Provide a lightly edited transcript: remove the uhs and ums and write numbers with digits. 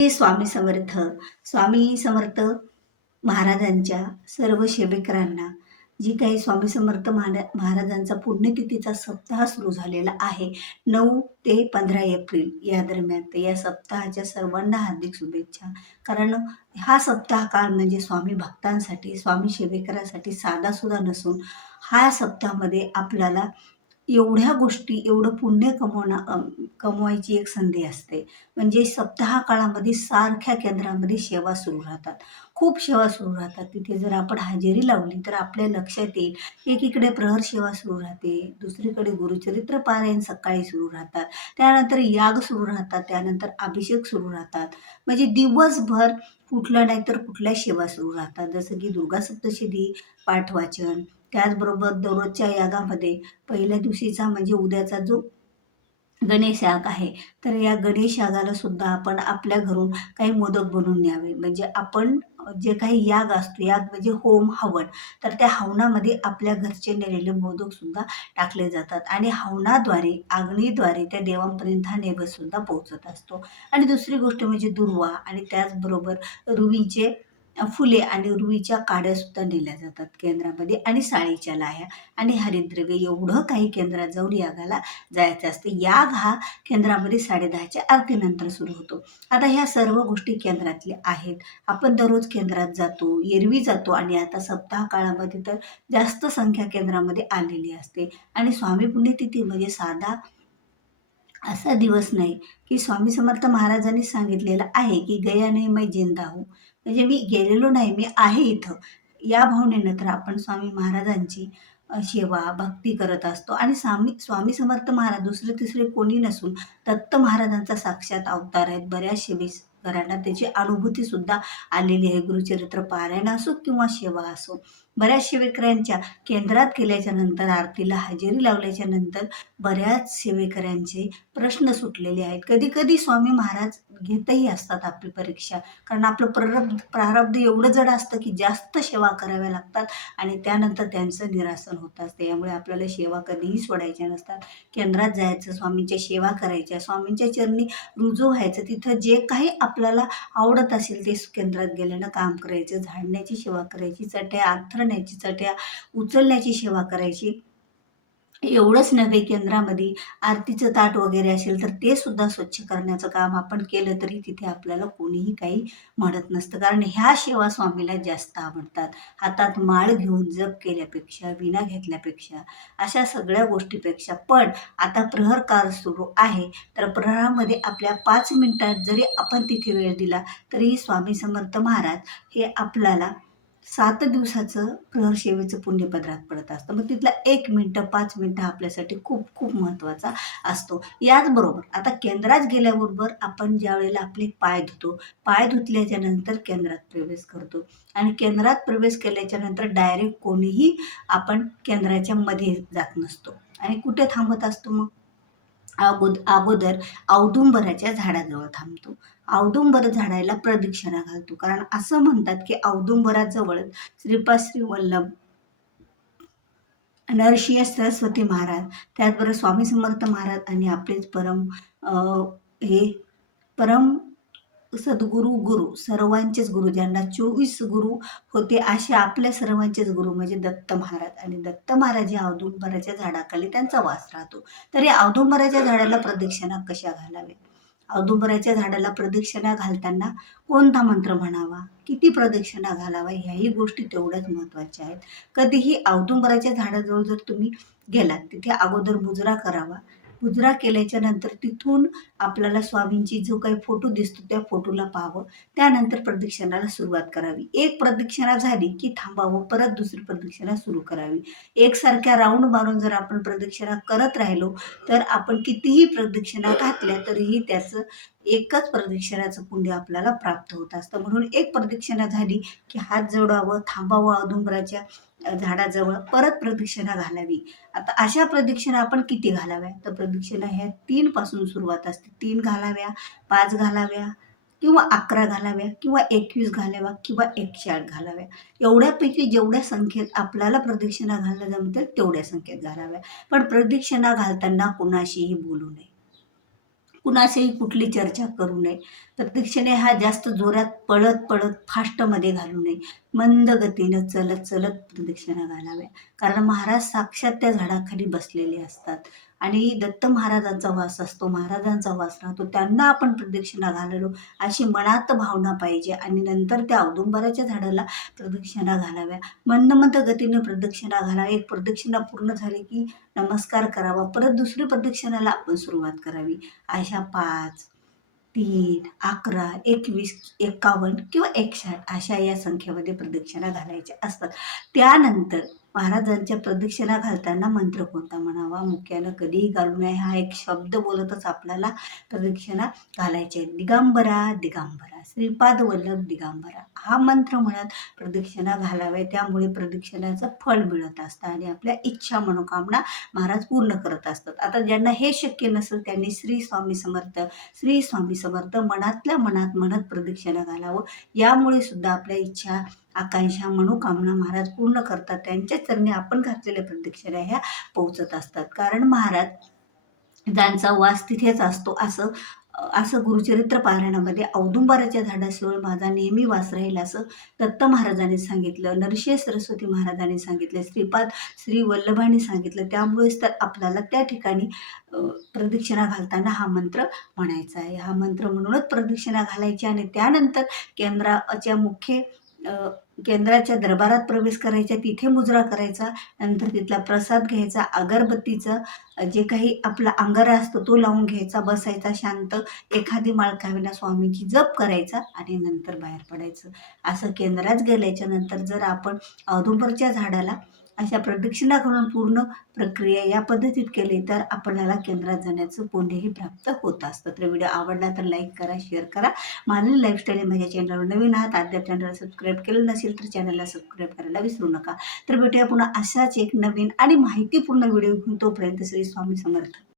स्वामी समर्थ. स्वामी समर्थ महाराजांच्या सर्व सेवेकरांना जी काही स्वामी समर्थ महाराजांचा पुण्यतिथीचा सप्ताह सुरू झालेला आहे 9 ते 15 एप्रिल या दरम्यान. तर या सप्ताहाच्या सर्वांना हार्दिक शुभेच्छा. कारण हा सप्ताह काळ म्हणजे स्वामी भक्तांसाठी, स्वामी सेवेकरांसाठी साधासुद्धा नसून हा सप्ताहामध्ये आपल्याला एवढ्या गोष्टी, एवढं पुण्य कमवायची एक संधी असते. म्हणजे सप्ताह काळामध्ये सारख्या केंद्रामध्ये सेवा सुरू राहतात. खूप सेवा सुरू राहतात. तिथे जर आपण हजेरी लावली तर आपल्या लक्षात येईल, एकीकडे प्रहर सेवा सुरू राहते, दुसरीकडे गुरुचरित्र पारायण सकाळी सुरू राहतात, त्यानंतर याग सुरू राहतात, त्यानंतर अभिषेक सुरू राहतात. म्हणजे दिवसभर कुठल्या नाही तर कुठल्या सेवा सुरू राहतात. जसं की दुर्गा सप्तशती पाठवाचन, त्याचबरोबर दररोजच्या यागामध्ये पहिल्या दिवशीचा म्हणजे उद्याचा जो गणेश याग आहे, तर या गणेश यागाला सुद्धा आपण आपल्या घरून काही मोदक बनवून न्यावे. म्हणजे आपण जे काही याग असतो, याग म्हणजे होम हवन, तर त्या हवनामध्ये आपल्या घरचे नेलेले मोदक सुद्धा टाकले जातात आणि हवनाद्वारे, अग्नीद्वारे त्या देवांपर्यंत हा नैवेद्य सुद्धा पोहोचत असतो. आणि दुसरी गोष्ट म्हणजे दुर्वा आणि त्याचबरोबर रुईचे फुले आणि रुईच्या काड्या सुद्धा नेल्या जातात केंद्रामध्ये आणि साळीच्या लाह्या आणि हरिद्रव्य एवढं काही केंद्रात जाऊन यागाला जायचं असतं. याग हा केंद्रामध्ये 10:30च्या आरतीनंतर सुरू होतो. आता ह्या सर्व गोष्टी केंद्रातल्या आहेत. आपण दररोज केंद्रात जातो, एरवी जातो आणि आता सप्ताह काळामध्ये तर जास्त संख्या केंद्रामध्ये आलेली असते. आणि स्वामी पुण्यतिथी म्हणजे साधा असा दिवस नाही की स्वामी समर्थ महाराजांनी सांगितलेलं आहे की गया नाही मैं जिंदा हूँ. म्हणजे मी गेलेलो नाही, मी आहे इथं. या भावनेनं तर आपण स्वामी महाराजांची सेवा भक्ती करत असतो. आणि स्वामी स्वामी समर्थ महाराज दुसरे तिसरे कोणी नसून दत्त महाराजांचा साक्षात अवतार आहेत. बऱ्याच सेवेकरांना त्याची अनुभूती सुद्धा आलेली आहे. गुरुचरित्र पारायण असो किंवा सेवा असो, बऱ्याच सेवेकरांच्या केंद्रात केल्याच्या नंतर, आरतीला हजेरी लावल्याच्या नंतर बऱ्याच सेवेकऱ्यांचे प्रश्न सुटलेले आहेत. कधी कधी स्वामी महाराज घेतही असतात आपली परीक्षा. कारण आपलं प्रारब्ध एवढं जड असतं की जास्त सेवा कराव्या लागतात आणि त्यानंतर त्यांचं निरासन होत असते. त्यामुळे आपल्याला सेवा कधीही सोडायच्या नसतात. केंद्रात जायचं, स्वामींच्या सेवा करायच्या, स्वामींच्या चरणी रुजू व्हायचं. तिथं जे काही आपल्याला आवडत असेल ते केंद्रात गेल्यानं काम करायचं. झाडण्याची सेवा करायची, चट्या अंथरण्याची, चट्या उचलण्याची सेवा करायची. एवढंच नव्हे, केंद्रामध्ये आरतीचं ताट वगैरे असेल तर ते सुद्धा स्वच्छ करण्याचं काम आपण केलं तरी तिथे आपल्याला कोणीही काही म्हणत नसतं. कारण ह्या सेवा स्वामीला जास्त आवडतात. हातात माळ घेऊन जप केल्यापेक्षा, विणा घेतल्यापेक्षा, अशा सगळ्या गोष्टीपेक्षा. पण आता प्रहर काळ सुरू आहे, तर प्रहरामध्ये आपल्या 5 मिनिटात जरी आपण तिथे वेळ दिला तरी स्वामी समर्थ महाराज हे आपल्याला 7 दिवसाचं प्रहर सेवेचं पुण्यपदरात पडत असतं. मग तिथला 1 मिनिटं, 5 मिनिटं आपल्यासाठी खूप खूप महत्त्वाचा असतो. याचबरोबर आता केंद्रात गेल्याबरोबर आपण ज्या वेळेला आपले पाय धुतो, पाय धुतल्याच्या नंतर केंद्रात प्रवेश करतो आणि केंद्रात प्रवेश केल्याच्या नंतर डायरेक्ट कोणीही आपण केंद्राच्या मध्ये जात नसतो. आणि कुठे थांबत असतो मग? अगोदर औदुंबराच्या झाडाजवळ थांबतो. औदुंबर झाडाला प्रदक्षिणा घालतो. कारण असं म्हणतात की औदुंबराजवळ श्रीपाद श्री वल्लभ, नरसिंह सरस्वती महाराज, त्याचबरोबर स्वामी समर्थ महाराज आणि आपलेच हे परम सद्गुरू, गुरु, सर्वांचेच गुरु, ज्यांना 24 गुरु होते असे आपल्या सर्वांचेच गुरु म्हणजे दत्त महाराज. आणि दत्त महाराज या औदुंबराच्या झाडाखाली त्यांचा वास राहतो. तर या औदुंबराच्या झाडाला प्रदक्षिणा कशा घालाव्या? औदुंबराच्या झाडाला प्रदक्षिणा घालताना कोणता मंत्र म्हणावा, किती प्रदक्षिणा घालावा, ह्याही गोष्टी तेवढ्याच महत्त्वाच्या आहेत. कधीही औदुंबराच्या झाडाजवळ जर तुम्ही गेलात, तिथे अगोदर मुजरा करावा. मुजरा केल्याच्या नंतर तिथून आपल्याला स्वामींची जो काही फोटो दिसतो त्या फोटोला पाहावं. त्यानंतर प्रदक्षिणाला सुरुवात करावी. एक प्रदक्षिणा झाली की थांबावं, परत दुसरी प्रदक्षिणा सुरू करावी. एकसारख्या राऊंड मारून जर आपण प्रदक्षिणा करत राहिलो तर आपण कितीही प्रदक्षिणा घातल्या तरीही त्याचं एकच प्रदक्षिणाचं पुण्य आपल्याला प्राप्त होत असतं. म्हणून एक प्रदक्षिणा झाली की हात जोडावं, थांबावं औदुंबराच्या झाडाजवळ, परत प्रदक्षिणा घालावी. आता अशा प्रदक्षिणा आपण किती घालाव्या? तर प्रदक्षिणा ह्या 3 पासून सुरुवात असते. 3 घालाव्या, 5 घालाव्या किंवा 11 घालाव्या किंवा 21 घालाव्या किंवा 108 घालाव्या. एवढ्यापैकी जेवढ्या संख्येत आपल्याला प्रदक्षिणा घालणं जमतील तेवढ्या संख्येत घालाव्या. पण प्रदक्षिणा घालताना कुणाशीही बोलू नये. कुणाशीही कुठली चर्चा करू नये. प्रदक्षिणे हा जास्त जोरात पळत पळत फास्टमध्ये घालू नये. मंद गतीनं चलत चलत प्रदक्षिणा घालाव्या. कारण महाराज साक्षात त्या झाडाखाली बसलेले असतात आणि दत्त महाराजांचा वास असतो, महाराजांचा वास राहतो. त्यांना आपण प्रदक्षिणा घाललो अशी मनात भावना पाहिजे आणि नंतर त्या औदुंबराच्या झाडाला प्रदक्षिणा घालाव्या. मंद मंद गतीने प्रदक्षिणा घाला. एक प्रदक्षिणा पूर्ण झाली की नमस्कार करावा. परत दुसरी प्रदक्षिणाला आपण सुरुवात करावी. अशा 5, 3, 11, 21, 51 किंवा 61 अशा या संख्येमध्ये प्रदक्षिणा घालायच्या असतात. त्यानंतर महाराजांच्या प्रदक्षिणा घालताना मंत्र कोणता म्हणावा, मुख्यानं कधीही घालू नये. हा एक शब्द बोलतच आपल्याला प्रदक्षिणा घालायची आहे. दिगंबरा दिगंबरा श्रीपाद वल्लभ दिगंबरा हा मंत्र म्हणत प्रदक्षिणा घालाव्या. त्यामुळे प्रदक्षिणाचं फळ मिळत असतं आणि आपल्या इच्छा मनोकामना महाराज पूर्ण करत असतात. आता ज्यांना हे शक्य नसेल त्यांनी श्री स्वामी समर्थ, श्री स्वामी समर्थ मनातल्या मनात म्हणत प्रदक्षिणा घालावं. यामुळे सुद्धा आपल्या इच्छा, आकांक्षा, मनोकामना महाराज पूर्ण करतात. त्यांच्या चरणी आपण घातलेल्या प्रदक्षिणा ह्या पोहोचत असतात. कारण महाराज ज्यांचा वास तिथेच असतो असं असं गुरुचरित्र पारायणामध्ये औदुंबराच्या झाडाजवळ माझा नेहमी वास राहील असं दत्त महाराजांनी सांगितलं, नरसिंह सरस्वती महाराजांनी सांगितलं, श्रीपाद श्री वल्लभांनी सांगितलं. त्यामुळेच तर आपल्याला त्या ठिकाणी प्रदक्षिणा घालताना हा मंत्र म्हणायचा आहे. हा मंत्र म्हणूनच प्रदक्षिणा घालायची आणि त्यानंतर केंद्राच्या मुख्य केंद्राच्या दरबारात प्रवेश करायचा, तिथे मुजरा करायचा, नंतर तिथला प्रसाद घ्यायचा, अगरबत्तीचं जे काही आपला अंगारा असतो तो लावून घ्यायचा, बसायचा शांत, एखादी माळ का होईना स्वामींची जप करायचा आणि नंतर बाहेर पडायचं. असं केंद्रात गेल्याच्या नंतर जर आपण औदुंबरच्या झाडाला अशा प्रदक्षिणा करून पूर्ण प्रक्रिया या पद्धतीत केली तर आपल्याला केंद्रात जाण्याचं पुण्यही प्राप्त होत असतं. तर व्हिडिओ आवडला तर लाईक करा, शेअर करा. माझी लाईफस्टाईल माझ्या चॅनलवर नवीन आहात, अद्याप चॅनलला सबस्क्राईब केलं नसेल तर चॅनलला सबस्क्राईब करायला विसरू नका. तर भेटूया पुन्हा अशाच एक नवीन आणि माहितीपूर्ण व्हिडिओ घेऊन. तोपर्यंत श्री स्वामी समर्थ.